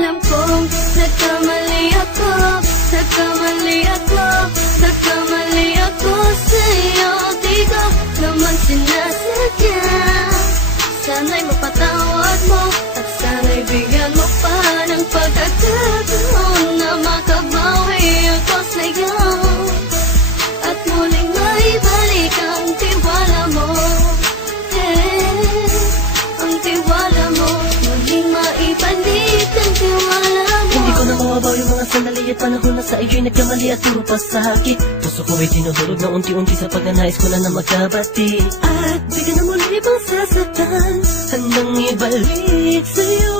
Alam kong nagkamali ako, nagkamali ako, nagkamali ako sa'yo. Di ko naman sinasadya. Sana'y mapatawad mo at sana'y bigyan mo pa ng pagkakataon na makabawi ako sa'yo at muling maibalik ang tiwala mo. Ang tiwala mo, muling maibalik ang tiwala mo. Hindi ko na mawabaw yung mga sandali at panahon na sa iyo'y nagkamali at puro pasakit. Puso ko ay tinutulog na unti-unti sa pagnanais ko na magkabati. At di ka na muli pang sasaktan, handang ibalik sa'yo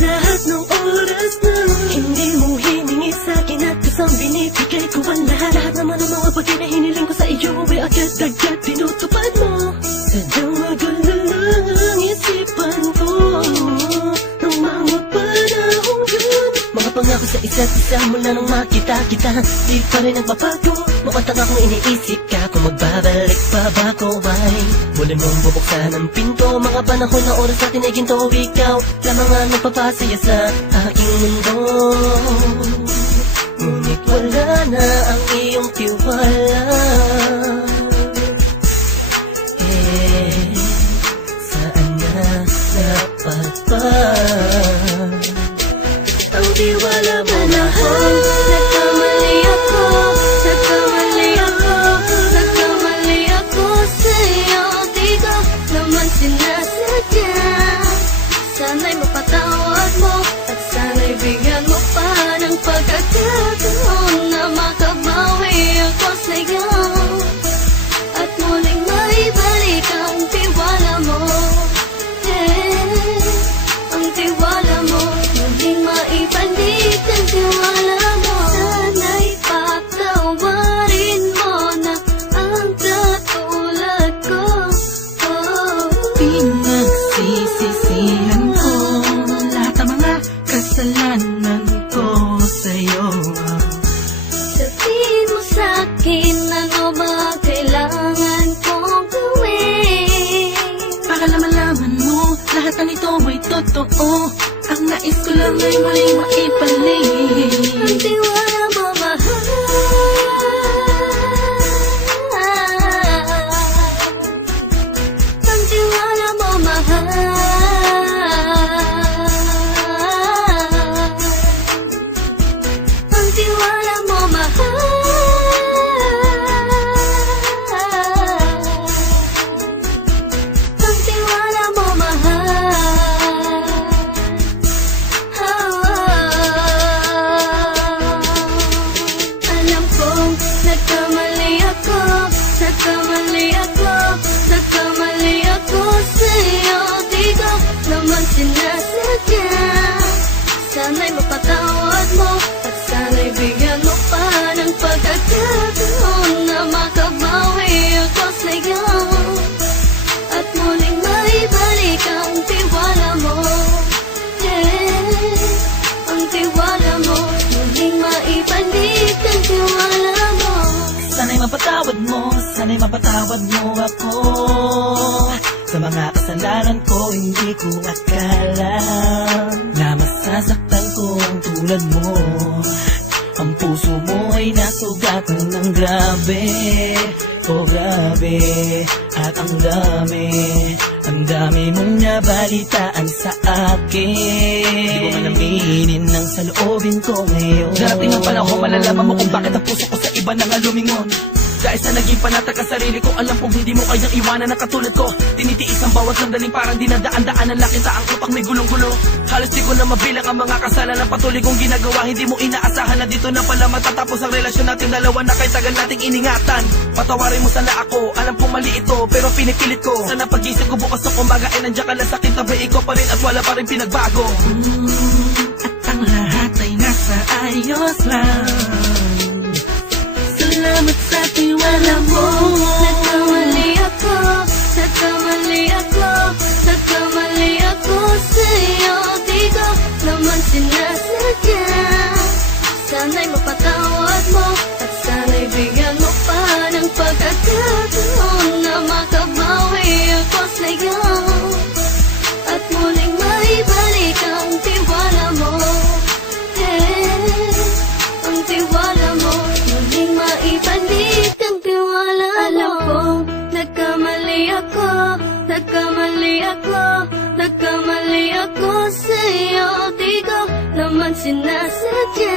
lahat ng oras na hindi mo hiningi sa'kin at isang binibigay ko ang lahat. Lahat naman ng mga bagay na hiniling ko sa iyo ay agad-agad tinutupad mo. Sadyang magulo lang ang isipan ko nung mga panahon yun. Mga pangako sa isa't isa mula nung makita kita, di pa rin nagbabago. Mukhang akong iniisip ka kung magbabalik pa ba ko ay muli mong bubuksan ang pinto. Mga panahon na oras natin ay ginto, ikaw lamang ang nagpapasaya sa aking mundo. Ngunit wala na ang iyong tiwala. Saan na dapat ba ang tiwala mo na Nagkamali ako, nagkamali ako, nagkamali ako sa'yo. Di ko naman sinasadya. Sana'y mapatawad mo at sana'y bigyan mo pa ng pagkakataon na makabawi ako sa'yo at muling maibalik ang tiwala mo. Ang tiwala mo, muling maibalik ang tiwala mo. Sana'y patawarin mo na ang katulad ko. Pinagsisisihan ko lahat ng mga kasalanan ko sa'yo. Sabihin mo sa'kin ano ba kailangan kong gawin Para malaman mo lahat na nito ay totoo. Ang nais ko lang ay muling maibalik ang tiwala mo, mahal. Ang tiwala mo, mahal. Ang tiwala mo, mahal. Ang tiwala mo, mahal. Alam kong nagkamali ako, nagkamali ako, nagkamali ako sa'yo. Di ko naman sinasadya. Sana'y mapatawad mo at sana'y bigyan mo pa ng pagkakataon na makabawi ako sa'yo at muling maibalik ang tiwala mo. Ang tiwala mo, muling maibalik ang tiwala mo. Sana'y mapatawad mo ako sa mga kasalanan ko. Hindi ko akala na masasaktan ko ang tulad mo. Ang puso mo ay nasugatan ng grabe, oh grabe. At ang dami mong nabalitaan sa akin. Di ko man aminin ang saloobin ko ngayon. Darating ang panahon, malalaman mo kung bakit ang puso ko sa iba nang lumingon. Dahil sa naging panatag ka sarili ko, alam kong hindi mo kayang iwanan na katulad ko. Tinitiis ang bawat sandaling parang dinadaan-daan ang laki sa ang utang may gulong-gulo. Halos di ko na mabilang ang mga kasalanan patuloy kong ginagawa. Hindi mo inaasahan na dito na pala matatapos ang relasyon natin dalawa na kahit tagal nating iningatan. Patawarin mo sana ako, alam kong mali ito pero pinipilit ko. Sana pag-isip ko bukas ng umaga ay nandiyan ka lang sa kintabay, ikaw pa rin at wala pa rin pinagbago. At ang lahat ay nasa ayos lang. Salamat sa tiwala mo. Nagkamali ako, nagkamali ako, nagkamali ako sa'yo. Di ko naman sinasadya. Sana'y mapatawad mo at sana'y bigyan mo pa ng pagkakataon na makabawi ako sa'yo at muling maibalik ang tiwala Nagkamali ako sa'yo. Di ko naman sinasadya.